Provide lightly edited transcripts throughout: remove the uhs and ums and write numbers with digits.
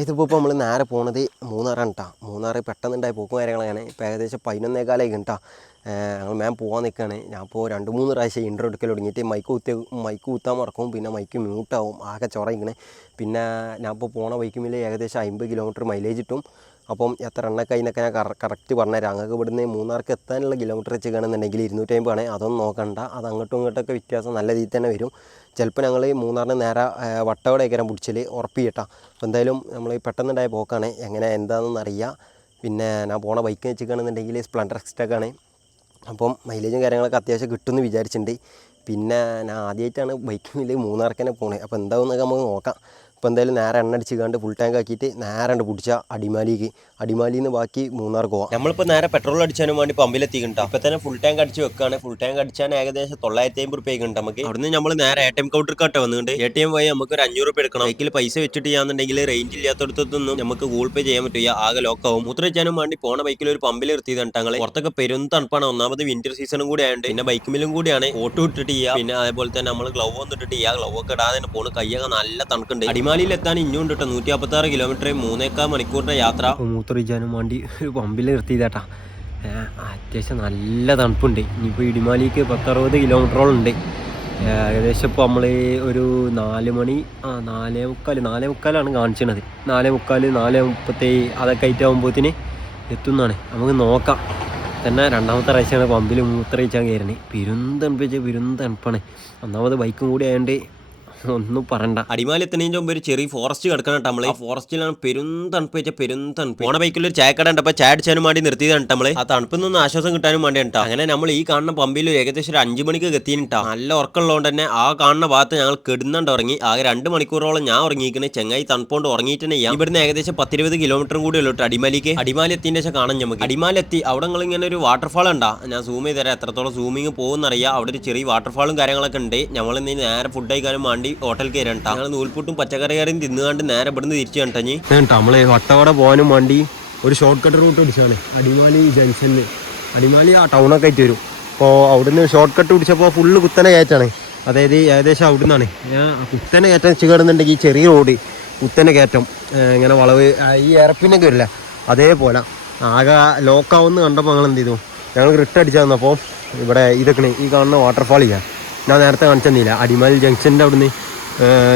ഇതിപ്പോൾ നമ്മൾ നേരെ പോണത് മൂന്നാറാണ് കേട്ടോ. മൂന്നാറ് പെട്ടെന്നുണ്ടായി പോക്കും കാര്യങ്ങളാണ്. ഇപ്പോൾ ഏകദേശം 11:15 കേട്ടോ. ഞങ്ങൾ മാം പോകാൻ നിൽക്കുകയാണ്. ഞാൻ ഇപ്പോൾ 2-3 പ്രാവശ്യം ഇൻട്രോ എടുക്കൽ തുടങ്ങിയിട്ട് മൈക്ക് കുത്താൻ മറക്കും, പിന്നെ മൈക്ക് മ്യൂട്ടാവും, ആകെ ചൊറയിക്കണേ. പിന്നെ ഞാൻ ഇപ്പോൾ പോണ ബൈക്കുമിൽ ഏകദേശം 50 കിലോമീറ്റർ മൈലേജ് കിട്ടും. അപ്പം എത്ര എണ്ണൊക്കെ അതിനൊക്കെ ഞാൻ കറക്റ്റ് പറഞ്ഞുതരാം. ഞങ്ങൾക്ക് ഇവിടുന്ന് മൂന്നാർക്ക് എത്താനുള്ള കിലോമീറ്റർ വെച്ച് കാണുന്നുണ്ടെങ്കിൽ 250 ആണ്. അതൊന്നും നോക്കണ്ട, അത് അങ്ങോട്ടും ഇങ്ങോട്ടൊക്കെ വ്യത്യാസം നല്ല രീതിയിൽ തന്നെ വരും. ചിലപ്പോൾ ഞങ്ങൾ മൂന്നാറിന് നേരെ വട്ടവടയൊക്കെ പിടിച്ചൽ ഉറപ്പിക്കട്ടാ. അപ്പോൾ എന്തായാലും നമ്മൾ പെട്ടെന്നുണ്ടായ പോക്കാണ്, എങ്ങനെ എന്താണെന്ന് അറിയാം. പിന്നെ ഞാൻ പോണ ബൈക്ക് വെച്ചിരിക്കുകയാണെന്നുണ്ടെങ്കിൽ സ്പ്ലെൻഡർ എക്സ്റ്റാക്കാണ്. അപ്പം മൈലേജും കാര്യങ്ങളൊക്കെ അത്യാവശ്യം കിട്ടുമെന്ന് വിചാരിച്ചിട്ടുണ്ട്. പിന്നെ ഞാൻ ആദ്യമായിട്ടാണ് ബൈക്കിൽ മൂന്നാർക്ക് തന്നെ പോണത്. അപ്പോൾ എന്താവുന്നൊക്കെ നമുക്ക് നോക്കാം. അപ്പോൾ എന്തായാലും നേരെ എണ്ണ അടിച്ച് ഫുൾ ടാങ്ക് ആക്കിയിട്ട് നേരെ പിടിച്ച അടിമാലിയിൽ നിന്ന് ബാക്കി മൂന്നാർക്ക് പോകാം. നമ്മളിപ്പോൾ നേരെ പെട്രോൾ അടിച്ചാനും വേണ്ടി പമ്പിലെത്തിക്കുന്നുണ്ട്. അപ്പോൾ തന്നെ ഫുൾ ടാങ്ക് അടിച്ച് വെക്കുകയാണ്. ഫുൾ ടാങ്ക് അടിച്ചാൽ ഏകദേശം 950 രൂപയ്ക്ക് ഉണ്ട് നമുക്ക്. അവിടുന്ന് നമ്മൾ നേരെ ATM കൗണ്ടർക്കാട്ട് വന്നിട്ടുണ്ട്. ATM വഴി നമുക്ക് ഒരു 500 രൂപ എടുക്കണം. ബൈക്കിൽ പൈസ വെച്ചിട്ട് ചെയ്യാന്നുണ്ടെങ്കിൽ റേഞ്ച് ഇല്ലാത്തടത്തൊന്നും നമുക്ക് ഗൂഗിൾ പേ ചെയ്യാൻ പറ്റില്ല, ആകെ ലോക്കാവും. മൂത്ര വെച്ചാനും വേണ്ടി പോണ ബൈക്കിൽ ഒരു പമ്പിൽ നിർത്തിയതാണ് ഞങ്ങൾ. പുറത്തൊക്കെ പെരും തണുപ്പാണ്, ഒന്നാമത് വിന്റർ സീസണും കൂടി ആയതുകൊണ്ട്. പിന്നെ ബൈക്കുമിലും കൂടിയാണ് ഓട്ടോ ഇട്ടിട്ട് ചെയ്യുക. പിന്നെ അതേപോലെ തന്നെ നമ്മൾ ഗ്ലൗ ഒന്നും ഇട്ടിട്ട് ചെയ്യുക. ഗ്ലൗ ഒക്കെ ഇടാതെ തന്നെ പോണ്, കയ്യൊക്കെ നല്ല തണുക്കുണ്ട്. അടിമാലിയിൽ എത്താൻ ഇഞ്ഞുണ്ട് കേട്ടോ 156 കിലോമീറ്റർ, 3.25 മണിക്കൂറിന്റെ യാത്ര. മൂത്രയിച്ചാനും വേണ്ടി ഒരു പമ്പിൽ നിർത്തിയതാട്ടാ. അത്യാവശ്യം നല്ല തണുപ്പുണ്ട്. ഇനിയിപ്പോൾ ഇടിമാലിക്ക് 10-60 കിലോമീറ്ററോളം ഉണ്ട്. ഏകദേശം ഇപ്പോൾ നമ്മൾ ഒരു 4 മണി 4:45 കാണിച്ചത്. 4:45 4:37 അതൊക്കെ ആയിട്ട് ആകുമ്പോഴത്തേന് എത്തുന്നതാണ്. നമുക്ക് നോക്കാം. തന്നെ രണ്ടാമത്തെ പ്രാവശ്യമാണ് പമ്പിൽ മൂത്രയിച്ചാൻ കയറുന്നത്. പെരുന്തണുപ്പാണ്. ഒന്നാമത് ബൈക്കും കൂടി ആയതുകൊണ്ട് ഒന്നും പറയണ്ട. അടിമാലി എത്തുന്നതിന് മുമ്പ് ഒരു ചെറിയ ഫോറസ്റ്റ് കിടക്കണം കേട്ടോ. നമ്മള് ആ ഫോറസ്റ്റിലാണ് പെരുന്തണുപ്പ് വെച്ചാൽ പെരുന്തണുപ്പ്. പോണ ബൈക്കിൽ ഒരു ചായക്കട ഉണ്ട്. അപ്പോൾ ചായ അടിച്ചാനും വേണ്ടി നിർത്തിയതാണ് നമ്മള്. ആ തണുപ്പിൽ നിന്ന് ആശ്വാസം കിട്ടാനും വേണ്ടി കേട്ടോ. അങ്ങനെ നമ്മൾ ഈ കാണുന്ന പമ്പിൽ ഏകദേശം ഒരു 5 മണിക്ക് എത്തിയിട്ടാ. നല്ല ഉറക്കമുള്ളതുകൊണ്ട് തന്നെ ആ കാണുന്ന ഭാഗത്ത് ഞങ്ങൾ കിടന്നുണ്ട് ഉറങ്ങി. ആകെ 2 മണിക്കൂറോളം ഞാൻ ഉറങ്ങിയിരിക്കണേ. ചെങ്ങായി തണുപ്പോണ്ട് ഉറങ്ങിയിട്ട് തന്നെ ഇവിടുന്ന് ഏകദേശം 10-20 കിലോമീറ്ററും കൂടി ഉള്ളൂ അടിമാലിക്ക്. അടിമാലി എത്തിയതിന്റെ ശേഷം കാണാൻ നമുക്ക്. അടിമാലി എത്തി അവിടെ നിങ്ങൾ ഇങ്ങനെ ഒരു വാട്ടർഫാൾ ഉണ്ടാ. ഞാൻ സൂം ചെയ്ത് തരാം എത്രത്തോളം സൂമിങ് പോകുന്നറിയാം. അവിടെ ഒരു ചെറിയ വാട്ടർഫാളും കാര്യങ്ങളൊക്കെ ഉണ്ട്. നമ്മൾ ഇന്ന് നേരെ ഫുഡ് കഴിക്കാനും വേണ്ടി ഹോട്ടൽ കയറാൻ ഞങ്ങൾ നൂൽപുട്ടും പച്ചക്കറിയും തിന്നുകാണ്ട് നേരെ ഇവിടുന്ന് തിരിച്ചു കണ്ടഞ്ഞ് നമ്മള് വട്ടവട പോകാനും വേണ്ടി ഒരു ഷോർട്ട് കട്ട് റൂട്ട് പിടിച്ചാണ്. അടിമാലി ജംഗ്ഷനിൽ അടിമാലി ആ ടൗണൊക്കെ ആയിട്ട് വരും. അപ്പോൾ അവിടുന്ന് ഷോർട്ട് കട്ട് പിടിച്ചപ്പോൾ ഫുള്ള് കുത്തനെ കയറ്റാണ്. അതായത് ഏകദേശം അവിടുന്നാണ് ഞാൻ കുത്തനെ കയറ്റം വെച്ച് കിടന്നുണ്ടെങ്കിൽ ചെറിയ റോഡ് കുത്തനെ കയറ്റം ഇങ്ങനെ വളവ് ഈ എയർപിന്നൊക്കെ വരില്ല, അതേപോലെ ആകെ ലോക്കാവുന്ന കണ്ടപ്പോൾ ഞങ്ങൾ എന്ത് ചെയ്തു, ഞങ്ങൾ റിട്ട് അടിച്ചാൽ വന്നപ്പോൾ ഇവിടെ ഇതൊക്കെ ഈ കാണുന്ന വാട്ടർഫാൾ ചെയ്യാം. ഞാൻ നേരത്തെ കാണിച്ചെന്നില്ല. അടിമാലി ജംഗ്ഷൻ്റെ അവിടുന്ന്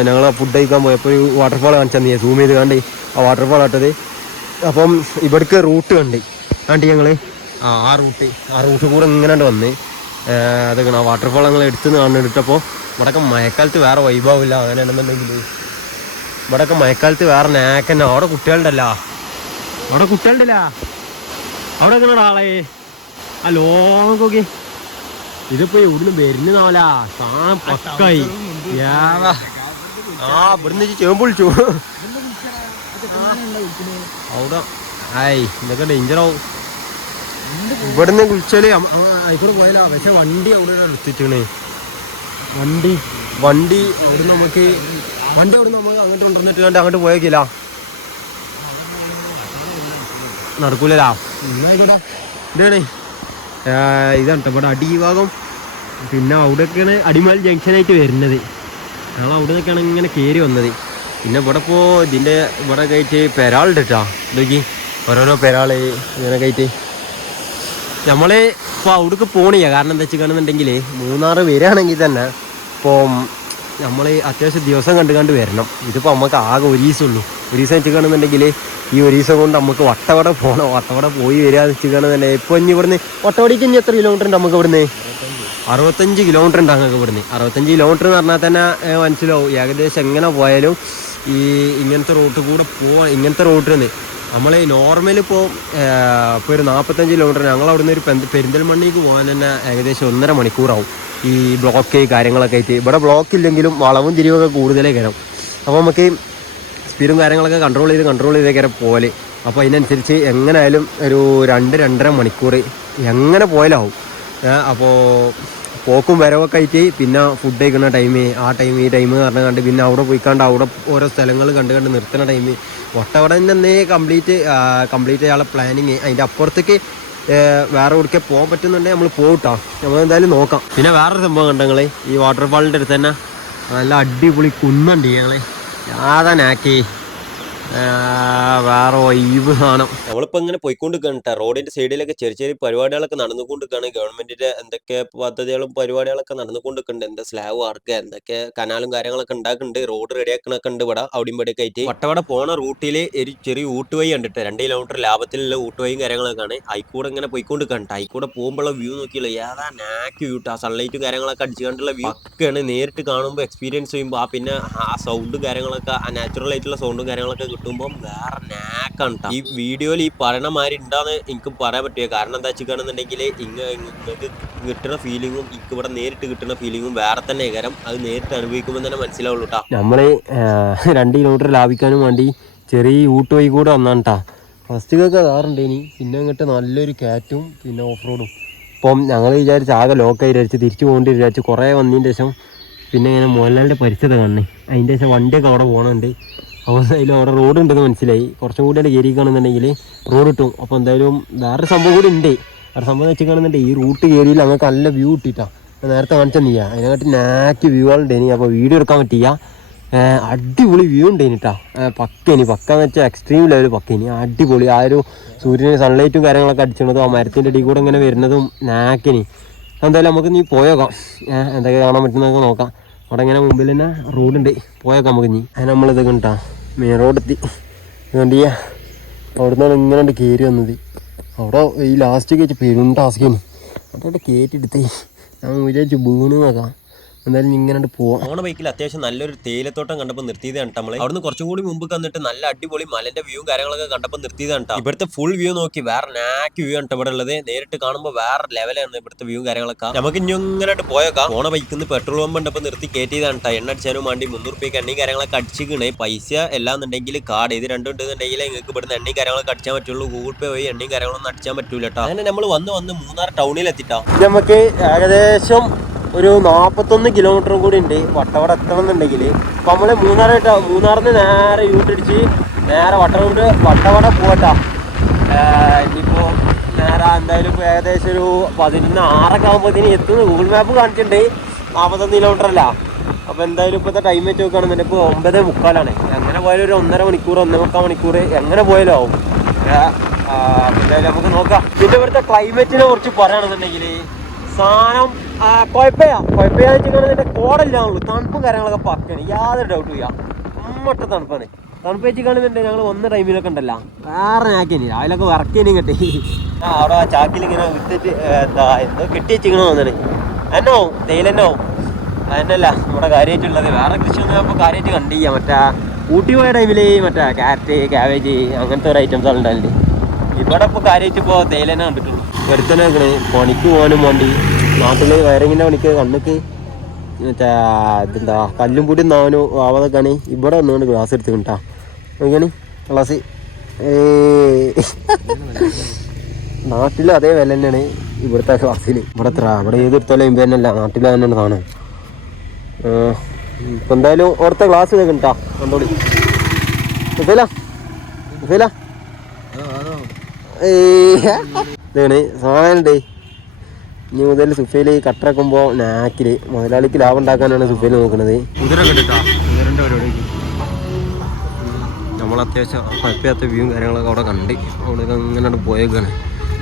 ഞങ്ങൾ ഫുഡ് കഴിക്കാൻ പോയപ്പോൾ ഒരു വാട്ടർഫാൾ കാണിച്ചാൽ നീ സൂം ചെയ്ത് കണ്ട് ആ വാട്ടർഫാൾ ആട്ടത്. അപ്പം ഇവിടേക്ക് റൂട്ട് കണ്ട് ഞങ്ങൾ ആ റൂട്ട് കൂടെ ഇങ്ങനെ വന്ന് അതൊക്കെ ആ വാട്ടർഫാൾ ഞങ്ങൾ എടുത്തുനിന്ന് കാണുന്നിട്ടപ്പോൾ ഇവിടെയൊക്കെ മഴക്കാലത്ത് വേറെ വൈഭാവില്ല. അങ്ങനെയാണെന്നുണ്ടെങ്കിൽ ഇവിടെയൊക്കെ മഴക്കാലത്ത് വേറെ നേക്കന്നെ. അവിടെ കുട്ടികളുണ്ടല്ല, അവിടെ എങ്ങനെ ആളെ ആ ലോങ്ങൊക്കെ ഇതിപ്പോ ഇവിടുന്ന് വരുന്നതാവല സാധനം പക്കായി. ഇവിടുന്ന് ചേമ്പ് വിളിച്ചു അവിടെ. ഇതൊക്കെ ഡേഞ്ചറാവും. ഇവിടുന്ന് വിളിച്ചാല് ആയിക്കോട് പോയാലോ. പക്ഷെ വണ്ടി അവിടെ എടുത്തിട്ടാണ്. വണ്ടി അവിടുന്ന് നമുക്ക് അങ്ങോട്ട് കൊണ്ടുവന്നിട്ട് അങ്ങോട്ട് പോയേക്കില്ല, നടക്കൂലോ. ആയിക്കോട്ടെ. ഇതാണ് ഇതാണ് ഇവിടെ അടിഭാഗം. പിന്നെ അവിടെയൊക്കെയാണ് അടിമാലി ജംഗ്ഷനായിട്ട് വരുന്നത്. ഞങ്ങൾ അവിടെ നിന്നൊക്കെയാണ് ഇങ്ങനെ കയറി വന്നത്. പിന്നെ ഇവിടെ ഇപ്പോൾ ഇതിൻ്റെ ഇവിടെ കയറ്റി പെരാളുണ്ട് കേട്ടോ. ഇതൊക്കെ ഓരോരോ പെരാള് ഇങ്ങനെ കയറ്റി നമ്മൾ ഇപ്പോൾ അവിടേക്ക് പോണില്ല. കാരണം എന്താ വെച്ചിട്ടുണ്ടെങ്കിൽ മൂന്നാറ് വരികയാണെങ്കിൽ തന്നെ ഇപ്പോൾ നമ്മൾ അത്യാവശ്യം ദിവസം കണ്ട് വരണം. ഇതിപ്പോൾ നമുക്ക് ആകെ ഒരു ദിവസമുള്ളൂ. ഒരു ദിവസം വെച്ചിട്ടുണ്ടെങ്കിൽ ഈ ഒരു ദിവസം കൊണ്ട് നമുക്ക് വട്ടവട പോകണം. വട്ടവട പോയി വരിക വെച്ചിട്ടുണ്ടെങ്കിൽ ഇപ്പോൾ ഇനി ഇവിടുന്ന് വട്ടവടയ്ക്ക് ഇനി എത്ര കിലോമീറ്റർ ഉണ്ട് നമുക്ക് ഇവിടുന്ന്? 65 കിലോമീറ്റർ ഉണ്ട് ഞങ്ങൾക്ക് ഇവിടുന്ന്. 65 കിലോമീറ്റർ എന്ന് പറഞ്ഞാൽ തന്നെ മനസ്സിലാവും ഏകദേശം എങ്ങനെ പോയാലും ഈ ഇങ്ങനത്തെ റൂട്ട് കൂടെ പോവാൻ. ഇങ്ങനത്തെ റൂട്ടിൽ നിന്ന് നമ്മൾ നോർമൽ ഇപ്പോൾ ഒരു 45 കിലോമീറ്റർ ഞങ്ങൾ അവിടുന്ന് ഒരു പെരിന്തൽമണ്ണയ്ക്ക് പോകാൻ തന്നെ ഏകദേശം 1.5 മണിക്കൂറാവും. ഈ ബ്ലോക്ക് കാര്യങ്ങളൊക്കെ ആയിട്ട്. ഇവിടെ ബ്ലോക്ക് ഇല്ലെങ്കിലും വളവും തിരിവൊക്കെ കൂടുതലേ കയറും. അപ്പോൾ നമുക്ക് സ്പീഡും കാര്യങ്ങളൊക്കെ കൺട്രോൾ ചെയ്തേക്കാരെ പോലെ. അപ്പോൾ അതിനനുസരിച്ച് എങ്ങനെയായാലും ഒരു 2-2.5 മണിക്കൂർ എങ്ങനെ പോയാലാവും. അപ്പോൾ പോക്കും വരവൊക്കെ ആയിട്ട് പിന്നെ ഫുഡ് കഴിക്കുന്ന ടൈം, ആ ടൈം ഈ ടൈം എന്ന് പറഞ്ഞാൽ പിന്നെ അവിടെ പോയിക്കാണ്ട് അവിടെ ഓരോ സ്ഥലങ്ങൾ കണ്ട് നിർത്തുന്ന ടൈം. വട്ടവട തന്നെ കംപ്ലീറ്റ് ചെയ്യാനുള്ള പ്ലാനിങ്. അതിൻ്റെ അപ്പുറത്തേക്ക് വേറെ എവിടേക്ക് പോകാൻ പറ്റുന്നുണ്ടെങ്കിൽ നമ്മൾ പോകട്ടോ. നമ്മൾ എന്തായാലും നോക്കാം. പിന്നെ വേറൊരു സംഭവം കണ്ടങ്ങൾ ഈ വാട്ടർഫാളിൻ്റെ അടുത്ത് തന്നെ നല്ല അടിപൊളി കുന്നുണ്ട്. ഞങ്ങൾ യാതാനാക്കി വേറെ വൈബ് സാധനം. നമ്മളിപ്പോൾ ഇങ്ങനെ പോയിക്കൊണ്ടിരിക്കുകയാണ് കേട്ടോ. റോഡിന്റെ സൈഡിലൊക്കെ ചെറിയ ചെറിയ പരിപാടികളൊക്കെ നടന്നുകൊണ്ടിരിക്കുകയാണ്. ഗവൺമെന്റിന്റെ എന്തൊക്കെ പദ്ധതികളും പരിപാടികളൊക്കെ നടന്നുകൊണ്ടിരിക്കുന്നുണ്ട്. എന്താ സ്ലാബ് വർക്ക്, എന്തൊക്കെ കനാലും കാര്യങ്ങളൊക്കെ ഉണ്ടാക്കുന്നുണ്ട്. റോഡ് റെഡിയാക്കണൊക്കെ ഉണ്ട് ഇവിടെ അവിടെയും ഇവിടെയൊക്കെ ആയിട്ട്. വട്ടവട പോണ റൂട്ടിൽ ഒരു ചെറിയ ഊട്ടുവഴി കണ്ടിട്ട് 2 കിലോമീറ്റർ ലാഭത്തിലുള്ള ഊട്ടുവഴിയും കാര്യങ്ങളൊക്കെയാണ്. അയിക്കൂടെ ഇങ്ങനെ പോയിക്കൊണ്ടിരിക്കുകയാണ്. അയിക്കൂടെ പോകുമ്പോഴുള്ള വ്യൂ നോക്കിയുള്ള ഏതാ നാക്ക് വ്യൂ ആ സൺലൈറ്റും കാര്യങ്ങളൊക്കെ അടിച്ചുകൊണ്ടുള്ള വ്യൂ ഒക്കെയാണ്. നേരിട്ട് കാണുമ്പോൾ എക്സ്പീരിയൻസ് ചെയ്യുമ്പോൾ പിന്നെ ആ സൗണ്ടും കാര്യങ്ങളൊക്കെ ആ നാച്ചുറൽ ആയിട്ടുള്ള സൗണ്ടും കാര്യങ്ങളൊക്കെ കിട്ടുമ്പോൾ വേറെ നാക്കാണ് ട്ടോ. ഈ വീഡിയോയിൽ ഈ പറയണ മാതിരി ഉണ്ടാന്ന് എനിക്ക് പറയാൻ പറ്റില്ല. കാരണം എന്താ വെച്ചിട്ടുണ്ടെങ്കിൽ നിങ്ങൾക്ക് കിട്ടുന്ന ഫീലിങ്ങും എനിക്ക് ഇവിടെ നേരിട്ട് കിട്ടുന്ന ഫീലിങ്ങും വേറെ തന്നെ കാരം. അത് നേരിട്ട് അനുഭവിക്കുമ്പോൾ തന്നെ മനസ്സിലാവുള്ളൂ കേട്ടോ. നമ്മൾ 2 കിലോമീറ്റർ ലാഭിക്കാനും വേണ്ടി ചെറിയ ഊട്ടുവഴി കൂടെ വന്നാണ് കേട്ടോ. ഫസ്റ്റിലൊക്കെ അതാറുണ്ടേനി, പിന്നെ അങ്ങോട്ട് നല്ലൊരു കാറ്റും പിന്നെ ഓഫ് റോഡും. ഇപ്പം ഞങ്ങൾ വിചാരിച്ച് ആകെ ലോക്കായി വിചാരിച്ച് തിരിച്ചു പോകേണ്ടി വിചാരിച്ച് കുറേ വന്നതിന് ശേഷം പിന്നെ ഇങ്ങനെ മോഹൻലാലിൻ്റെ പരിസരത്ത് കാണണേ. അതിൻ്റെ ശേഷം വണ്ടിയൊക്കെ അവിടെ പോകുന്നുണ്ട്. അപ്പോൾ അതിൽ അവിടെ റോഡ് ഉണ്ടെന്ന് മനസ്സിലായി. കുറച്ചും കൂടി അതിൽ കയറിക്കുകയാണെന്നുണ്ടെങ്കിൽ റോഡ് കിട്ടും. അപ്പോൾ എന്തായാലും വേറൊരു സംഭവം കൂടി ഉണ്ട്. വേറെ സംഭവം വെച്ചിരിക്കുകയാണെന്നുണ്ടെങ്കിൽ ഈ റൂട്ട് കയറിയിൽ ഞങ്ങൾക്ക് നല്ല വ്യൂ കിട്ടിയിട്ടാണ്. നേരത്തെ കാണിച്ചാൽ നീയാ അതിനെക്കാട്ടി നാക്ക് വ്യൂ ആളുണ്ടേനി. അപ്പോൾ വീഡിയോ എടുക്കാൻ പറ്റിയ അടിപൊളി വ്യൂ ഉണ്ടേനി കേട്ടോ. പക്കേനി പക്കാന്ന് വെച്ചാൽ എക്സ്ട്രീം ലെവൽ പക്കേനി അടിപൊളി. ആ ഒരു സൂര്യന് സൺലൈറ്റും കാര്യങ്ങളൊക്കെ അടിച്ചിടുന്നതും ആ മരത്തിൻ്റെ അടി കൂടെ ഇങ്ങനെ വരുന്നതും നാക്കിനി. എന്തായാലും നമുക്ക് നീ പോയേക്കാം. എന്തൊക്കെ കാണാൻ പറ്റുന്നതൊക്കെ നോക്കാം. അവിടെ ഇങ്ങനെ മുമ്പിൽ തന്നെ റോഡുണ്ട്, പോയേക്കാം നമുക്ക്. നീ അതിന് നമ്മളിത് കണ്ടാ മെയിൻ റോഡെത്തി കണ്ടിയ. അവിടെ നിന്നാണ് ഇങ്ങനെ കയറി വന്നത്. അവിടെ ഈ ലാസ്റ്റ് വെച്ച് പെരും ടാസ്കേനി. അവിടെ കയറ്റിയെടുത്തേ ഞാൻ വിചാരിച്ചു വീണ് നോക്കാം. എന്തായാലും ഇങ്ങനെ പോവാം. ഓണ ബൈക്കിൽ അത്യാവശ്യം നല്ലൊരു തേയിലത്തോട്ടം കണ്ടപ്പോൾ നിർത്തിയതാണ് നമ്മൾ. അവിടുന്ന് കുറച്ചും കൂടി മുമ്പ് കന്നിട്ട് നല്ല അടിപൊളി മലന്റെ വ്യൂ കാര്യങ്ങളൊക്കെ കണ്ടപ്പോൾ നിർത്തിയതാണ്. ഇവിടുത്തെ ഫുൾ വ്യൂ നോക്കി വേറെ നാക്ക് വ്യൂ ആണ് ഇവിടെ ഉള്ളത്. നേരിട്ട് കാണുമ്പോൾ വേറെ ലെവലാണ് ഇവിടുത്തെ വ്യൂ കാര്യങ്ങളൊക്കെ. നമുക്ക് ഇനി ഇങ്ങനെ പോയേക്കാം. ഓണ ബൈക്കിൽ നിന്ന് പെട്രോൾ പമ്പ് ഉണ്ടപ്പോൾ നിർത്തി കയറ്റിയതാണ് കേട്ടോ. എണ്ണ അടിച്ചാനും വേണ്ടി 300 രൂപയ്ക്ക് എണ്ണയും കാര്യങ്ങളൊക്കെ അടിച്ചിക്കണേ. പൈസ എല്ലാന്നുണ്ടെങ്കിൽ കാർഡ് ഇത് രണ്ടും ഉണ്ടെന്നുണ്ടെങ്കിൽ നിങ്ങൾക്ക് ഇവിടുന്ന് എണ്ണയും കാര്യങ്ങളൊക്കെ അടിച്ചാൻ പറ്റുള്ളൂ. ഗൂഗിൾ പേ വഴി എണ്ണയും കാര്യങ്ങളൊന്നും അടിച്ചാൻ പറ്റൂല കേട്ടോ. അങ്ങനെ നമ്മൾ വന്ന് മൂന്നാർ ടൗണിൽ എത്തിട്ടോ. നമുക്ക് ഏകദേശം ഒരു 41 കിലോമീറ്ററും കൂടി ഉണ്ട് വട്ടവട എത്തണം എന്നുണ്ടെങ്കിൽ. അപ്പം നമ്മൾ മൂന്നാറിന് നേരെ യൂട്ടടിച്ച് നേരെ വട്ടവട പോകട്ടാ. ഇനിയിപ്പോൾ നേരെ എന്തായാലും ഇപ്പോൾ ഏകദേശം ഒരു 11:06 ആകുമ്പോഴത്തേന് എത്തുന്നു. ഗൂഗിൾ മാപ്പ് കാണിച്ചിട്ടുണ്ട് 41 കിലോമീറ്റർ അല്ല. അപ്പോൾ എന്തായാലും ഇപ്പോഴത്തെ ടൈം വെച്ച് നോക്കുകയാണെന്നുണ്ടെങ്കിൽ ഇപ്പോൾ 9:45. എങ്ങനെ പോയാലും ഒരു 1.5 മണിക്കൂർ 1.25 മണിക്കൂർ എങ്ങനെ പോയാലും ആവും. എന്തായാലും നമുക്ക് നോക്കാം. പിന്നെ ഇവിടുത്തെ ക്ലൈമറ്റിനെ കുറിച്ച് പറയുകയാണെന്നുണ്ടെങ്കിൽ സാധനം കുഴപ്പമില്ല വെച്ചിട്ട് കോടല്ലാണുള്ളൂ. തണുപ്പും കാര്യങ്ങളൊക്കെ പക്കണ്, യാതൊരു ഡൗട്ടും ഇല്ല. മൊട്ട തണുപ്പാണ്. തണുപ്പ് വെച്ചിട്ടാണെന്നുണ്ടെങ്കിൽ ഞങ്ങൾ വന്ന ടൈമിലൊക്കെ ഉണ്ടല്ലോ വേറെ ഞാക്കേനി രാവിലൊക്കെ വറക്കേനി കെട്ടി. അവിടെ ചാക്കിലിങ്ങനെ വിട്ടിട്ട് എന്തോ കെട്ടി വെച്ചിക്കണോ വന്നത് എന്നോ തേയിലെന്നോ അതന്നെയല്ല ഇവിടെ കാര്യമായിട്ടുള്ളത്. വേറെ കൃഷിയൊന്നും ഇപ്പോൾ കാര്യമായിട്ട് കണ്ടില്ല. മറ്റേ ഊട്ടി പോയ ടൈമിൽ മറ്റേ ക്യാരറ്റ് ക്യാബേജ് അങ്ങനത്തെ ഒരു ഐറ്റംസ് ഉണ്ടാവില്ലേ. ഇവിടെ ഇപ്പോൾ കാര്യമായിട്ട് ഇപ്പോൾ തേയിലെന്നെ കണ്ടിട്ടുള്ളൂ. ഒരുത്തനെ പണിക്ക് പോകാനും വേണ്ടി നാട്ടിൽ വയറിങ്ങിൻ്റെ പണിക്ക് കണ്ണുക്ക് മറ്റേ ഇതെന്താ കല്ലും പൊടി നാവനും ആവാതൊക്കെയാണ് ഇവിടെ വന്നുകൊണ്ട് ഗ്ലാസ് എടുത്ത് കിട്ടാ നോക്കിയാണ് ഗ്ലാസ്. നാട്ടിൽ അതേ വില തന്നെയാണ് ഇവിടുത്തെ ഗ്ലാസ്സിന്. ഇവിടെ ഏതെടുത്താലും ഇമ്പ തന്നെയല്ല, നാട്ടിൽ തന്നെയാണ് കാണാൻ. ഇപ്പം എന്തായാലും ഓർത്ത ഗ്ലാസ് ഇതൊക്കെ കിട്ടാ കണ്ടോളി. ഇതാണ് സാധനമുണ്ട്. ഇനി മുതൽ സുഫേൽ കട്ടറക്കുമ്പോൾ നാക്കിൽ മുതലാളിക്ക് ലാഭം ഉണ്ടാക്കാനാണ് സുഫേൽ നോക്കുന്നത്. കുതിരൊക്കെ കിട്ടാ കുതിരൻ്റെ പരിപാടിക്ക് നമ്മൾ അത്യാവശ്യം കുഴപ്പമില്ലാത്ത വ്യൂവും കാര്യങ്ങളൊക്കെ അവിടെ കണ്ട് അവിടെ അങ്ങനെ പോയേക്കാണ്.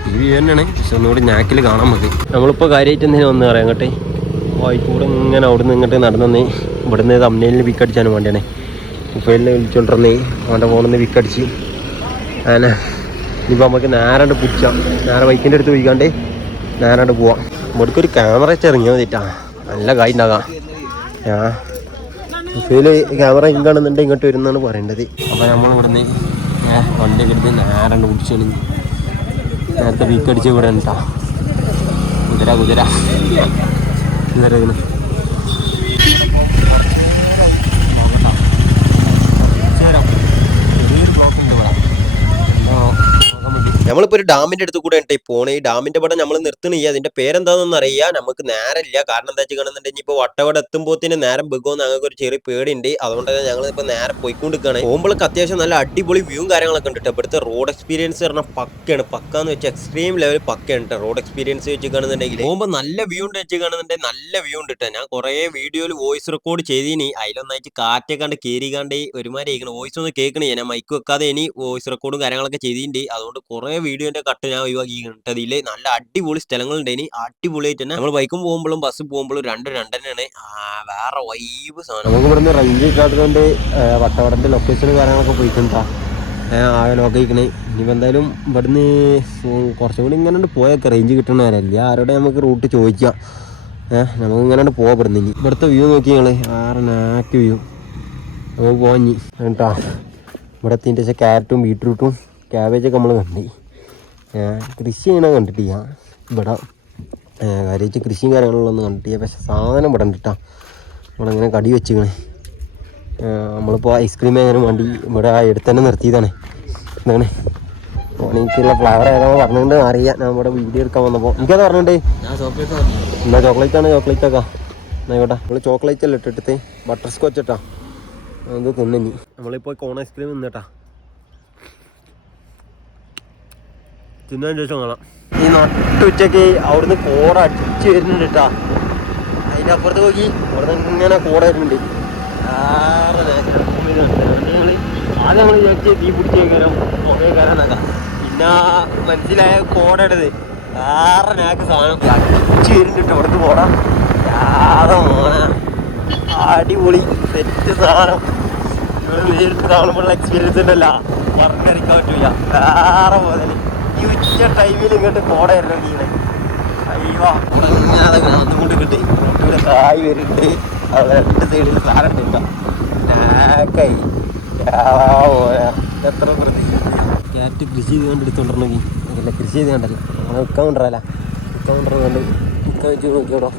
ഈ വ്യൂ തന്നെയാണ്, പക്ഷെ ഒന്നുകൂടി നാക്കിൽ കാണാൻ മതി. നമ്മളിപ്പോൾ കാര്യമായിട്ട് എന്തെങ്കിലും വന്ന് പറയാം അങ്ങോട്ടെ വായിക്കൂടെ ഇങ്ങനെ അവിടെ നിന്ന് ഇങ്ങോട്ട് നടന്നേ. ഇവിടുന്ന് തമ്മിലിൽ വിക്കടിച്ചാനും വേണ്ടിയാണ് സുഫേലിനെ വിളിച്ചോണ്ടിരുന്നേ. അവൻ്റെ ഫോണിൽ നിന്ന് വിക്കടിച്ച് അങ്ങനെ ഇനിയിപ്പോൾ നമുക്ക് നേരാണ്ട് പിടിച്ചാം. നേരെ ബൈക്കിൻ്റെ അടുത്ത് പോയിക്കാണ്ട് നേരാണ്ട് പോവാം. ഇവിടേക്ക് ഒരു ക്യാമറ വെച്ച് ഇറങ്ങിയാൽ മതിട്ടാ, നല്ല കായ് ഉണ്ടാകാം. ഞാൻ സുഫേൽ ക്യാമറ കാണുന്നുണ്ടെങ്കിൽ ഇങ്ങോട്ട് വരുന്നതാണ് പറയേണ്ടത്. അപ്പോൾ നമ്മൾ ഇവിടുന്ന് വണ്ടിയൊക്കെ എടുത്ത് നേരാണ്ട് പിടിച്ചാണ്. നേരത്തെ വിക്കടിച്ച് ഇവിടെ ഉണ്ടാ കുതിര നമ്മളിപ്പോൾ ഒരു ഡാമിന്റെ അടുത്ത് കൂടെ ഉണ്ട് പോണേ. ഈ ഡാമിന്റെ ഇവിടെ നമ്മൾ നിർത്തണില്ല. അതിന്റെ പേരെന്താണെന്ന് അറിയാം, നമുക്ക് നേരമില്ല. കാരണം എന്താ വെച്ച് കാണുന്നുണ്ടെങ്കിൽ ഇപ്പോൾ വട്ടവട എത്തുമ്പോഴത്തേന് നേരം ബെഗോന്ന് ഞങ്ങൾക്ക് ഒരു ചെറിയ പേടിയുണ്ട്. അതുകൊണ്ട് തന്നെ ഞങ്ങൾ ഇപ്പോൾ നേരെ പോയിക്കൊണ്ടിരിക്കുകയാണ്. പോകുമ്പോഴൊക്കെ അത്യാവശ്യം നല്ല അടിപൊളി വ്യൂവും കാര്യങ്ങളൊക്കെ ഉണ്ട്. ഇവിടുത്തെ റോഡ് എക്സ്പീരിയൻസ് പറഞ്ഞാൽ പക്കയാണ്. പക്കാന്ന് വെച്ചാൽ എക്സ്ട്രീം ലെവൽ പക്കയാണ് റോഡ് എക്സ്പീരിയൻസ് വെച്ച് കാണുന്നുണ്ടെങ്കിൽ. പോകുമ്പോൾ നല്ല വ്യൂ ഉണ്ട് വെച്ച് കാണുന്നുണ്ടെങ്കിൽ നല്ല വ്യൂ ഉണ്ട് കേട്ടോ. ഞാൻ കുറേ വീഡിയോയിൽ വോയിസ് റെക്കോർഡ് ചെയ്തിനി. അതിലൊന്നായിട്ട് കാറ്റൊക്കെ കണ്ട് കയറിക്കാണ്ട് ഒരുമാതിരി ആയിരിക്കണം. വോയിസ് ഒന്ന് കേൾക്കണേ. ഞാൻ മൈക്ക് വെക്കാതെ ഇനി വോയിസ് റെക്കോർഡും കാര്യങ്ങളൊക്കെ ചെയ്തിട്ടുണ്ട്. അതുകൊണ്ട് കുറേ വീഡിയോന്റെ കട്ട് ഞാൻ ഒഴിവാക്കിയിട്ടുണ്ട്. ഇതിൽ നല്ല അടിപൊളി സ്ഥലങ്ങളുണ്ട്. ഇനി അടിപൊളിയായിട്ട് തന്നെ നമ്മൾ ബൈക്കും പോകുമ്പോഴും ബസ് പോകുമ്പോഴും രണ്ടെണ്ണയാണ്. വേറെ വൈബ് സാധനം. നമുക്ക് ഇവിടുന്ന് റേഞ്ച് കിട്ടാത്തതുകൊണ്ട് വട്ടവടന്റെ ലൊക്കേഷനും കാര്യങ്ങളൊക്കെ പോയിട്ടുണ്ടാ ആകെ ലോക്കയിക്കണേ. ഇനിയിപ്പോൾ എന്തായാലും ഇവിടുന്ന് കുറച്ചും കൂടി ഇങ്ങനെ പോയൊക്കെ റേഞ്ച് കിട്ടണവരല്ല. ആരോടെ നമുക്ക് റൂട്ട് ചോദിക്കാം. നമുക്ക് ഇങ്ങനെ പോകാൻ പെടുന്നു. ഇനി ഇവിടുത്തെ വ്യൂ നോക്കി ഞങ്ങൾ വേറെ നാക്ക് വ്യൂ നമുക്ക് പോഞ്ഞി കേട്ടോ. ഇവിടെ എത്തിൻ്റെ വെച്ചാൽ ക്യാരറ്റും ബീട്രൂട്ടും ക്യാബേജൊക്കെ നമ്മൾ കണ്ടി. കൃഷി ചെയ്യണ കണ്ടിട്ടില്ല ഇവിടെ. കാര്യമായിട്ട് കൃഷിയും കാര്യങ്ങളൊന്നും കണ്ടിട്ടില്ല. പക്ഷെ സാധനം ഇവിടെ ഉണ്ട് കേട്ടോ. നമ്മളിങ്ങനെ കടി വെച്ചിക്കണേ. നമ്മളിപ്പോൾ ഐസ്ക്രീം എങ്ങനെ വേണ്ടി ഇവിടെ എടുത്ത് തന്നെ നിർത്തിയതാണ്. എന്താണ് എനിക്കുള്ള ഫ്ലവർ ഏതാണെന്ന് പറഞ്ഞുകൊണ്ട് അറിയാം. ഞാൻ ഇവിടെ വീഡിയോ എടുക്കാൻ വന്നപ്പോൾ എനിക്കത് പറഞ്ഞിട്ട് എന്നാ ചോക്ലേറ്റാണ് ചോക്ലേറ്റൊക്കെ എന്നായിക്കോട്ടെ. നമ്മൾ ചോക്ലേറ്റ് അല്ല ഇട്ടിട്ട് ബട്ടർ സ്കോച്ച് ഇട്ടാ അത് തിന്നഞ്ഞി. നമ്മളിപ്പോൾ കോൺ ഐസ്ക്രീം തിന്നേട്ടാ. തിന്നതിന് ശേഷം കാണാം. ഈ നട്ടുച്ചയ്ക്ക് അവിടുന്ന് കോട അടിച്ച് വരുന്നുണ്ട് കേട്ടാ. അതിൻ്റെ അപ്പുറത്ത് നോക്കി അവിടെ ഇങ്ങനെ കോട വരുന്നുണ്ട്. ആദ്യം നമ്മൾ വിചാരിച്ച് തീ പിടിച്ച് കയറാം പുകയെ കയറാന്നൊക്കെ. പിന്നെ മനസ്സിലായ കോട ഇടത് വേറെ നാക്ക് സാധനം അടിച്ച് വരുന്നുണ്ട് കേട്ടോ. അവിടുത്തെ കോട യാതെ മോനെ അടിപൊളി സെറ്റ് സാധനം. നേരിട്ട് കാണുമ്പോഴുള്ള എക്സ്പീരിയൻസ് ഉണ്ടല്ല പറഞ്ഞറിയിക്കാൻ പറ്റില്ല. വേറെ മുതൽ ഈ ഉച്ച ടൈമിൽ ഇങ്ങോട്ട് കോട വരണം. ഇങ്ങനെ അയ്യോ അതുകൊണ്ട് കിട്ടി ഇവിടെ കായ് വരുന്നുണ്ട്. അത് രണ്ട് സൈഡിൽ സാധനം ഉണ്ട് നാക്കായി. എത്ര ക്യാറ്റ് കൃഷി ചെയ്തുകൊണ്ട് എടുത്തോണ്ടിരുന്നെങ്കിൽ അതല്ല കൃഷി ചെയ്ത് കണ്ടല്ലോ അങ്ങനെ വിൽക്കാൻ കൊണ്ടുവരാല വിൽക്കാൻ കൊണ്ടുവരുന്നുണ്ട്.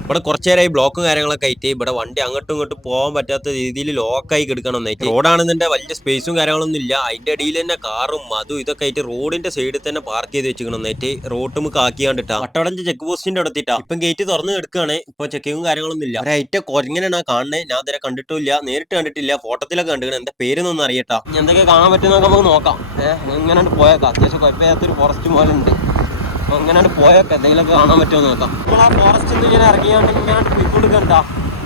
ഇവിടെ കുറച്ചു നേരമായി ബ്ലോക്കും കാര്യങ്ങളൊക്കെ ആയിട്ട് ഇവിടെ വണ്ടി അങ്ങോട്ടും ഇങ്ങോട്ടും പോകാൻ പറ്റാത്ത രീതിയിൽ ലോക്കായി കിടക്കണം എന്നായിട്ട്. റോഡാണെന്നെ വലിയ സ്പേസും കാര്യങ്ങളൊന്നും ഇല്ല. അതിന്റെ അടിയിൽ തന്നെ കാറും അതും ഇതൊക്കെ ആയിട്ട് റോഡിന്റെ സൈഡിൽ തന്നെ പാർക്ക് ചെയ്ത് വെച്ചിക്കണം എന്നായിട്ട്. റോഡ് നമുക്ക് ആക്കിയാണ്ടിട്ടാ വട്ടവടഞ്ച് ചെക്ക് പോസ്റ്റിന്റെ അടുത്തിട്ടാ ഇപ്പം ഗേറ്റ് തുറന്ന് കിടക്കുകയാണ്. ഇപ്പൊ ചെക്കിങ്ങും കാര്യങ്ങളൊന്നും ഇല്ല. ഒരൈറ്റ കൊരങ്ങനെയാണ് കാണുന്നത്. ഞാൻ ഇതുവരെ കണ്ടിട്ടില്ല, നേരിട്ട് കണ്ടിട്ടില്ല, ഫോട്ടോത്തിലൊക്കെ കണ്ടിരിക്കണം. എന്താ പേരൊന്നും അറിയട്ടാ. എന്തൊക്കെ കാണാൻ പറ്റുന്നൊക്കെ നമുക്ക് നോക്കാം. ഇങ്ങനെ പോയേക്കാം. അത്യാവശ്യം കുഴപ്പമില്ലാത്തൊരു ഫോറസ്റ്റ് പോലെ ഉണ്ട്. അപ്പോൾ ഇങ്ങനെ പോയൊക്കെ എന്തെങ്കിലുമൊക്കെ കാണാൻ പറ്റുമോ നോക്കാം. നമ്മൾ ആ ഫോറസ്റ്റിൽ നിന്ന് ഇങ്ങനെ ഇറങ്ങിയാണ്ട് ഇങ്ങനെ പോയിക്കൊടുക്കണ്ട.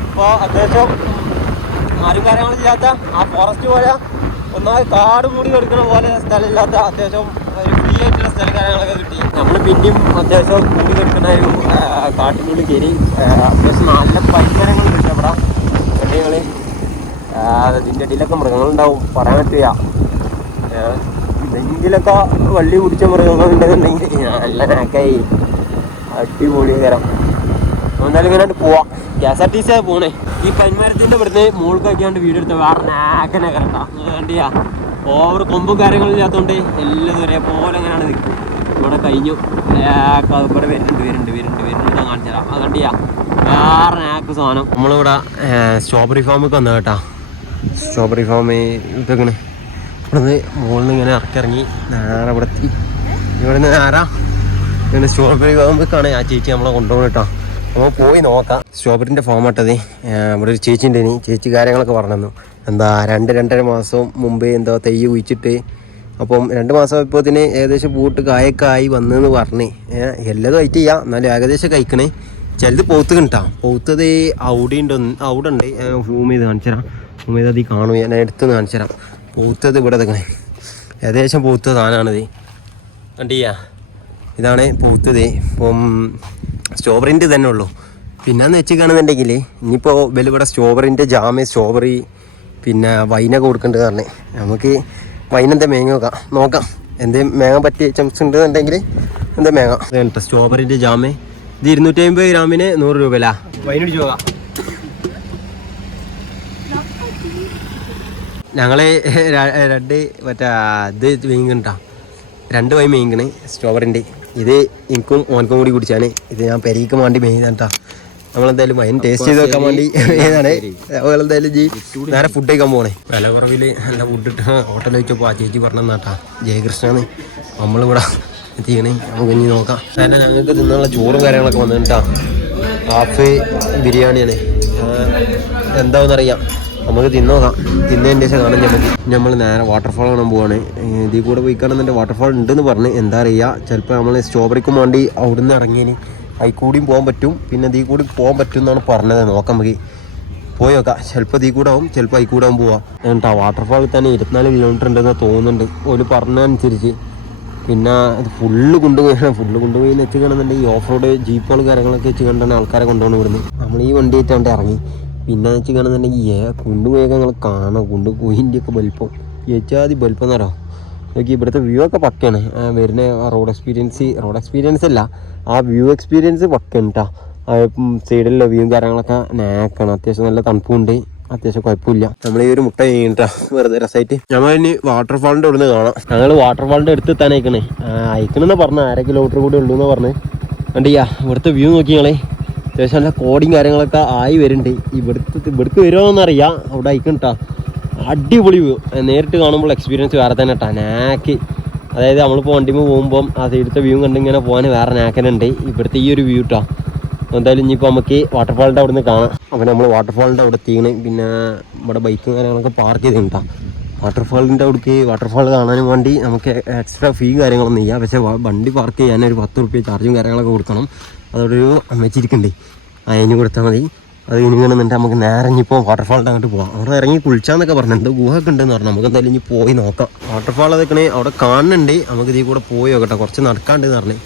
അപ്പോൾ അത്യാവശ്യം ആരും കാര്യങ്ങളില്ലാത്ത ആ ഫോറസ്റ്റ് പോലെ ഒന്നാമത് കാട് മൂടി കൊടുക്കുന്ന പോലെ സ്ഥലമില്ലാത്ത അത്യാവശ്യം ഒരു ഫ്രീ ആയിട്ടുള്ള സ്ഥലം കാര്യങ്ങളൊക്കെ കിട്ടി. നമ്മൾ പിന്നെയും അത്യാവശ്യം മൂടി കൊടുക്കുന്ന ഒരു കാട്ടിനുള്ളിൽ കയറി. അത്യാവശ്യം നല്ല പരിസരങ്ങൾ കിട്ടും അവിടെ. ചെടികൾ അതിൻ്റെ ഇടയിലൊക്കെ മൃഗങ്ങളുണ്ടാവും, പറയാൻ പറ്റില്ല. എന്തെങ്കിലൊക്കെ വള്ളി പിടിച്ച മൃഗങ്ങളുണ്ടെന്നുണ്ടെങ്കിൽ നല്ല നാക്കായി അടിപൊളി തരം. എന്തായാലും ഇങ്ങനെ പോവാം. KSRTC പോണേ. ഈ പനിമരത്തിൻ്റെ ഇവിടുന്ന് മുകളിലേക്കാണ്ട് വീഡിയോ എടുത്ത വേറെ നാക്കനെ കരണ്ടാ വേണ്ടിയാ. ഓവർ കൊമ്പും കാര്യങ്ങളില്ലാത്തതുകൊണ്ട് എല്ലാം ഒരേപോലെ അങ്ങനെയാണ് നിൽക്കും. ഇവിടെ കഴിഞ്ഞു. ഇവിടെ വരുന്നുണ്ട് കാണിച്ചു തരാം. അത് കണ്ടിയാ വേറെ നാക്ക് സാധനം. നമ്മളിവിടെ സ്ട്രോബെറി ഫാമിൽ വന്നു കേട്ടാ. സ്ട്രോബെറി ഫാം ഇതൊക്കെ ഇവിടുന്ന് മുകളിൽ നിന്ന് ഇങ്ങനെ ഇറങ്ങി നേരെ ഇവിടെ എത്തി. ഇവിടുന്ന് നേരെ ഇങ്ങനെ സ്ട്രോബെറി ഫാമിലേക്കാണ് ആ ചേച്ചി നമ്മളെ കൊണ്ടുപോകും കേട്ടോ. നമ്മൾ പോയി നോക്കാം. സ്ട്രോബെറിൻ്റെ ഫാം ആട്ടത്. ഇവിടെ ഒരു ചേച്ചി ഉണ്ട്. ചേച്ചി കാര്യങ്ങളൊക്കെ പറഞ്ഞു എന്താ 2-2.5 മാസം മുമ്പേ എന്താ തൈ കുഴിച്ചിട്ട് അപ്പം 2 മാസം ആയപ്പോഴത്തേന് ഏകദേശം പൂട്ട് കായൊക്കെ ആയി വന്നെന്ന് പറഞ്ഞ്. എല്ലതും ആയിട്ട് ചെയ്യാം, എന്നാലും ഏകദേശം കഴിക്കണേ. ചിലത് പോത്ത് കിട്ടാം. പോത്തത് അവിടെ ഉണ്ട്. സൂം ചെയ്ത് കാണിച്ചു തരാം. സൂം ചെയ്ത് അത് കാണും. ഞാൻ എടുത്തുനിന്ന് കാണിച്ചു തരാം. പൂത്തത് ഇവിടെ ഇതൊക്കെ ഏകദേശം പൂത്ത സാധനമാണിത്. കണ്ടിയാ ഇതാണ് പൂത്തത്. ഇപ്പം സ്ട്രോബെറിൻ്റെ തന്നെ ഉള്ളൂ. പിന്നെന്ന് വെച്ച് കാണുന്നുണ്ടെങ്കിൽ ഇനിയിപ്പോൾ ഇവിടെ സ്ട്രോബെറിൻ്റെ ജാമ്, സ്ട്രോബെറി പിന്നെ വൈനൊക്കെ കൊടുക്കേണ്ടത് പറഞ്ഞേ. നമുക്ക് വൈനെന്താ മേങ്ങ നോക്കാം. എന്തെങ്കിലും മേങ്ങാൻ പറ്റിയ ഐറ്റംസ് ഉണ്ടെന്നുണ്ടെങ്കിൽ എന്താ മേങ്ങ. കേട്ടോ സ്ട്രോബെറിൻ്റെ ജാമ് ഇത് 250 ഗ്രാമിന് 100 രൂപ അല്ല. വൈനടിച്ച് പോകാം. ഞങ്ങൾ രണ്ട് മറ്റേ ഇത് മേങ്ങിണ്ടാ 2 വൈ മേങ്ങിക്കണ് സ്ട്രോബെറിൻ്റെ. ഇത് എനിക്കും ഓനക്കും കൂടി കുടിച്ചാണ്. ഇത് ഞാൻ പെരീക്ക് വേണ്ടി മേങ്ങിട്ടാ. നമ്മളെന്തായാലും വൈൻ ടേസ്റ്റ് ചെയ്ത് വെക്കാൻ വേണ്ടി ഏതാണ്. നമ്മളെന്തായാലും നേരെ ഫുഡ് കഴിക്കാൻ പോകണേ. വില കുറവിൽ നല്ല ഫുഡ് ഇട്ട് ഹോട്ടലിൽ വെച്ചപ്പോൾ ആ ചേച്ചി പറഞ്ഞാട്ടാ ജയകൃഷ്ണന്ന്. നമ്മളിവിടെ എത്തിക്കണേ. നമുക്ക് ഇനി നോക്കാം. കാരണം ഞങ്ങൾക്ക് തിന്നുള്ള ചോറും കാര്യങ്ങളൊക്കെ വന്നിട്ടാ. ഹാഫ് ബിരിയാണിയാണ്. എന്താണെന്നറിയാം, നമുക്ക് തിന്നോക്കാം. തിന്നതിൻ്റെ ശേഷം കാണാൻ നമുക്ക്. നമ്മൾ നേരെ വാട്ടർഫാൾ കാണാൻ പോവാണ്. ഇതിൽ കൂടെ പോയി കാണുന്നുണ്ട്. വാട്ടർഫാൾ ഉണ്ടെന്ന് പറഞ്ഞ് എന്താ അറിയുക. ചിലപ്പോൾ നമ്മൾ സ്ട്രോബെറിക്കും വേണ്ടി അവിടെ നിന്ന് ഇറങ്ങിയതിന് അതിൽ കൂടിയും പോകാൻ പറ്റും, പിന്നെ ഇതിൽ കൂടി പോകാൻ പറ്റും എന്നാണ് പറഞ്ഞത്. നോക്കാം നമുക്ക് പോയി നോക്കാം. ചിലപ്പോൾ ഇതിൽ കൂടെ ആവും, ചിലപ്പോൾ അതിൽ കൂടെ ആവും പോവാം. എന്നിട്ടാ വാട്ടർഫാളിൽ തന്നെ 24 കിലോമീറ്റർ ഉണ്ടെന്ന് തോന്നുന്നുണ്ട് ഒരു പറഞ്ഞതനുസരിച്ച്. പിന്നെ അത് ഫുള്ള് കൊണ്ടുപോയി എന്ന് വെച്ച് കാണുന്നുണ്ടെങ്കിൽ ഈ ഓഫ് റോഡ് ജീപ്പുകൾ കാര്യങ്ങളൊക്കെ വെച്ച് കണ്ടാണ് ആൾക്കാരെ കൊണ്ടുപോകണം ഇവിടുന്ന്. നമ്മൾ ഈ വണ്ടി ആയിട്ടാണ്ട് ഇറങ്ങി. പിന്നെ വെച്ച് കാണുന്നുണ്ടെങ്കിൽ കുണ്ടുപോയൊക്കെ ഞങ്ങൾ കാണാം. കുണ്ടുപോയിൻ്റെയൊക്കെ വലിപ്പം ഏച്ചാതി വലിപ്പം എന്ന് പറയാം. നോക്കി ഇവിടുത്തെ വ്യൂ ഒക്കെ പക്കയാണ്. വരുന്ന റോഡ് എക്സ്പീരിയൻസ് അല്ല, ആ വ്യൂ എക്സ്പീരിയൻസ് പക്കയാണ് കേട്ടോ. സൈഡിലുള്ള വ്യൂ കാര്യങ്ങളൊക്കെ നാക്കാണ്. അത്യാവശ്യം നല്ല തണുപ്പുണ്ട്, അത്യാവശ്യം കുഴപ്പമില്ല. നമ്മൾ ഈ ഒരു മുട്ട കഴിഞ്ഞിട്ടാ വെറുതെ രസമായിട്ട്. നമ്മൾ ഇനി വാട്ടർഫാളിൻ്റെ അവിടെ നിന്ന് കാണാം. ഞങ്ങൾ വാട്ടർഫാളിൻ്റെ അടുത്ത് എത്താൻ അയക്കണമെന്ന് പറഞ്ഞ 1/2 കിലോമീറ്റർ കൂടി ഉള്ളൂ എന്ന് പറഞ്ഞ്. കണ്ടിയാ ഇവിടുത്തെ വ്യൂ നോക്കി ഞങ്ങളെ. അത്യാവശ്യം നല്ല കോടിയും കാര്യങ്ങളൊക്കെ ആയി വരുന്നുണ്ട്. ഇവിടേക്ക് വരുമോയെന്നറിയാം. അവിടെ അയക്കണ്ടാ അടിപൊളി വ്യൂ. നേരിട്ട് കാണുമ്പോൾ എക്സ്പീരിയൻസ് വേറെ തന്നെ കേട്ടോ. നാക്ക്, അതായത് നമ്മളിപ്പോൾ വണ്ടിമേ പോകുമ്പം ആ സൈഡത്തെ വ്യൂ കണ്ടിങ്ങനെ പോകാൻ വേറെ നാക്കനുണ്ട്. ഇവിടുത്തെ ഈ ഒരു വ്യൂ കേട്ടോ. എന്തായാലും ഇനിയിപ്പോൾ നമുക്ക് വാട്ടർഫാളിൻ്റെ അവിടെ നിന്ന് കാണാം. അപ്പോൾ നമ്മൾ വാട്ടർഫാളിൻ്റെ അവിടെ എത്തിക്കണേ. പിന്നെ ഇവിടെ ബൈക്കും കാര്യങ്ങളൊക്കെ പാർക്ക് ചെയ്തിട്ടുണ്ടാ. വാട്ടർഫാളിൻ്റെ അവിടേക്ക് വാട്ടർഫാൾ കാണാനും വേണ്ടി നമുക്ക് എക്സ്ട്രാ ഫീ കാര്യങ്ങളൊന്നും ചെയ്യാം. പക്ഷേ വണ്ടി പാർക്ക് ചെയ്യാൻ ഒരു 10 റുപ്യ ചാർജും കാര്യങ്ങളൊക്കെ കൊടുക്കണം. അതവിടെ ഒരു അമ്മച്ചിരിക്കണ്ടേ, അതിന് കൊടുത്താൽ മതി. അത് ഇങ്ങനെ നിന്നിട്ട് നമുക്ക് നേരെ ഇനിയിപ്പോൾ വാട്ടർഫാളിൻ്റെ അങ്ങോട്ട് പോകാം. അവിടെ ഇറങ്ങി കുളിച്ചാന്നൊക്കെ പറഞ്ഞു. എന്തോ ഗുഹ ഒക്കെ ഉണ്ടെന്ന് പറഞ്ഞു. നമുക്ക് എന്തായാലും ഇനി പോയി നോക്കാം. വാട്ടർഫാൾ അതൊക്കെ അവിടെ കാണുന്നുണ്ട്. നമുക്ക് ഇതിൽ കൂടെ പോയി നോക്കട്ടെ. കുറച്ച് നടക്കാണ്ടെന്ന് പറഞ്ഞു.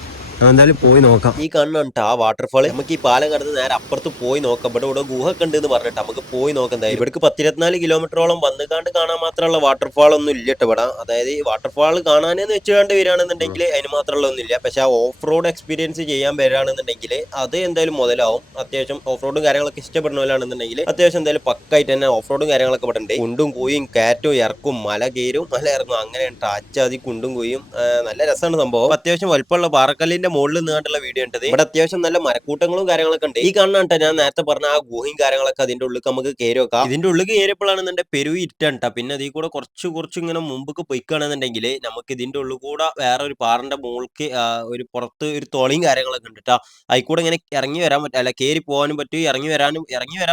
എന്തായാലും പോയി നോക്കാം. ഈ കാണുന്നുണ്ട് ആ വാട്ടർഫാൾ. നമുക്ക് ഈ പാലം കടന്ന് നേരെ അപ്പുറത്ത് പോയി നോക്കാം. ഇവിടെ ഗുഹ ഒക്കെ ഉണ്ട് എന്ന് പറഞ്ഞിട്ട് നമുക്ക് പോയി നോക്കാം. എന്തായാലും ഇവിടേക്ക് 10-24 കിലോമീറ്ററോളം വന്നുകാണ്ട് കാണാൻ മാത്രമുള്ള വാട്ടർഫാൾ ഒന്നും ഇല്ല ഇവിടെ. അതായത് ഈ വാട്ടർഫാൾ കാണാനെന്ന് വെച്ചുകൊണ്ട് വരികയാണെന്നുണ്ടെങ്കിൽ അതിന് മാത്രമുള്ള ഒന്നുമില്ല. പക്ഷെ ആ ഓഫ് റോഡ് എക്സ്പീരിയൻസ് ചെയ്യാൻ വരികയാണെന്നുണ്ടെങ്കിൽ അത് എന്തായാലും മുതലാവും. അത്യാവശ്യം ഓഫ് റോഡും കാര്യങ്ങളൊക്കെ ഇഷ്ടപ്പെടുന്നവരാണെന്നുണ്ടെങ്കിൽ അത്യാവശ്യം എന്തായാലും പക്കായിട്ട് തന്നെ ഓഫ് റോഡും കാര്യങ്ങളൊക്കെ ഇവിടെ ഉണ്ട്. കുണ്ടും കുയും കാറ്റും ഇറക്കും, മല കയറും മല ഇറങ്ങും, അങ്ങനെ അച്ചാതി കുണ്ടും കുയും. നല്ല രസമാണ് സംഭവം. അത്യാവശ്യം വലുപ്പമുള്ള പാറക്കല്ലിന്റെ മുകളിൽ നിന്നാണ്ടുള്ള വീഡിയോ ഉണ്ട്. ഇവിടെ അത്യാവശ്യം നല്ല മരക്കൂട്ടങ്ങളും കാര്യങ്ങളൊക്കെ ഉണ്ട്. ഈ കാണുന്നുണ്ട് ഞാൻ നേരത്തെ പറഞ്ഞ ആ ഗുഹയും കാര്യങ്ങളൊക്കെ അതിന്റെ ഉള്ളിൽ നമുക്ക് കയറി വെക്കാം. ഇതിന്റെ ഉള്ളിൽ കയറിയപ്പോഴാണെന്നുണ്ടെ പെരുവി ഇറ്റാണ്. പിന്നെ അതിൽ കൂടെ കുറച്ച് ഇങ്ങനെ മുമ്പൊക്കെ പൊയ്ക്കുകയാണെന്നുണ്ടെങ്കിൽ നമുക്ക് ഇതിന്റെ ഉള്ളിൽ കൂടെ വേറെ ഒരു പാറിന്റെ മുകൾക്ക് ഒരു പുറത്ത് ഒരു തോളിയും കാര്യങ്ങളൊക്കെ ഉണ്ട് കേട്ടോ. അതിൽ കൂടെ ഇങ്ങനെ ഇറങ്ങി വരാൻ പറ്റും, അല്ല കയറി പോകാനും പറ്റും, ഇറങ്ങി വരാൻ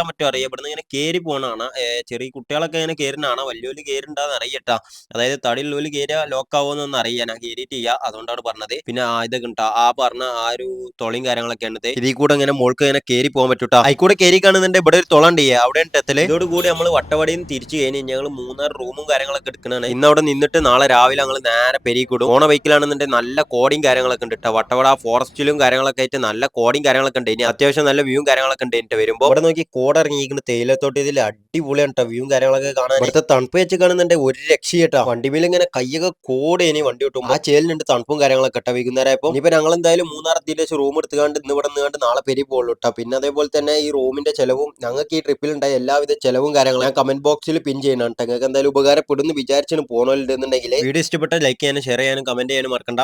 പറ്റും. അറിയാം ഇവിടുന്ന് ഇങ്ങനെ കയറി പോകണതാണ്. ചെറിയ കുട്ടികളൊക്കെ ഇങ്ങനെ കയറുന്നതാണ്. വലിയൊരു കയറുണ്ടാന്ന് അറിയട്ടാ. അതായത് തടിയുള്ളൊരു കയറിയ ലോക്കാവോന്നൊന്നും അറിയാം. ഞാൻ കയറിയിട്ട് ചെയ്യാം, അതുകൊണ്ടാണ് പറഞ്ഞത്. പിന്നെ ഇതൊക്കെ ഉണ്ടാ ആ പറഞ്ഞ ആ ഒരു തുളയും കാര്യങ്ങളൊക്കെ ഉണ്ട്. ഇതിൽ കൂടെ ഇങ്ങനെ മോൾക്ക് ഇങ്ങനെ കയറി പോകാൻ പറ്റൂട്ടാ. അതിക്കൂടെ കയറി കാണുന്നുണ്ട്. ഇവിടെ ഒരു തുളണ്ട്, അവിടെ എത്തല്. ഇതോടുകൂടി നമ്മൾ വട്ടവടിയിൽ നിന്ന് തിരിച്ചു കഴിഞ്ഞ് ഞങ്ങൾ 3 റൂമും കാര്യങ്ങളൊക്കെ എടുക്കണാണ്. ഇന്ന് അവിടെ നിന്നിട്ട് നാളെ രാവിലെ ഞങ്ങൾ നേരെ പെരിക്കൂടും. ഓണ ബൈക്കിലാണെന്നുണ്ടെങ്കിൽ നല്ല കോടിയും കാര്യങ്ങളൊക്കെ ഉണ്ട് കേട്ടോ. വട്ടവട ഫോറസ്റ്റിലും കാര്യങ്ങളൊക്കെ ആയിട്ട് നല്ല കോടിയും കാര്യങ്ങളൊക്കെ ഉണ്ട്. ഇനി അത്യാവശ്യം നല്ല വ്യൂവും കാര്യങ്ങളൊക്കെ ഉണ്ട്. എന്റെ വരുമ്പോൾ ഇവിടെ നോക്കി കോട ഇറങ്ങിയിരിക്കുന്ന തേയിലത്തോട്ട് ഇതിൽ അടിപൊളിയാണ് കേട്ടോ. വ്യൂവും കാര്യങ്ങളൊക്കെ കാണാൻ. ഇവിടുത്തെ തണുപ്പ് വെച്ച് കാണുന്നുണ്ട് ഒരു രക്ഷയിട്ടാ. വണ്ടിമേൽ ഇങ്ങനെ കയ്യൊക്കെ കോടേനി വണ്ടി കിട്ടും. ആ ചേലിനുണ്ട് തണുപ്പും കാര്യങ്ങളൊക്കെ കേട്ടോ. വൈകുന്നേരം ആയപ്പോൾ ഇനിയിപ്പോൾ ഞങ്ങൾ എന്തായാലും 3 എത്തിയിട്ട് റൂം എടുത്തുകൊണ്ട് ഇന്ന് ഇവിടെ നിന്നുകൊണ്ട് നാളെ പെരി പോകുള്ളൂ കേട്ടോ. പിന്നെ അതേപോലെ തന്നെ ഈ റൂമിന്റെ ചെലവും ഞങ്ങൾക്ക് ഈ ട്രിപ്പിൽ ഉണ്ടായ എല്ലാവിധ ചെലവും കാര്യങ്ങളും ഞാൻ കമന്റ് ബോക്സിൽ പിൻ ചെയ്യണം കേട്ടോ. നിങ്ങൾക്ക് എന്തായാലും ഉപകാരപ്പെടുന്നു വിചാരിച്ചു പോകണമെന്നുണ്ടെങ്കിൽ വീഡിയോ ഇഷ്ടപ്പെട്ട ലൈക്ക് ചെയ്യാനും ഷെയർ ചെയ്യാനും കമന്റ് ചെയ്യാനും മറക്കണ്ട.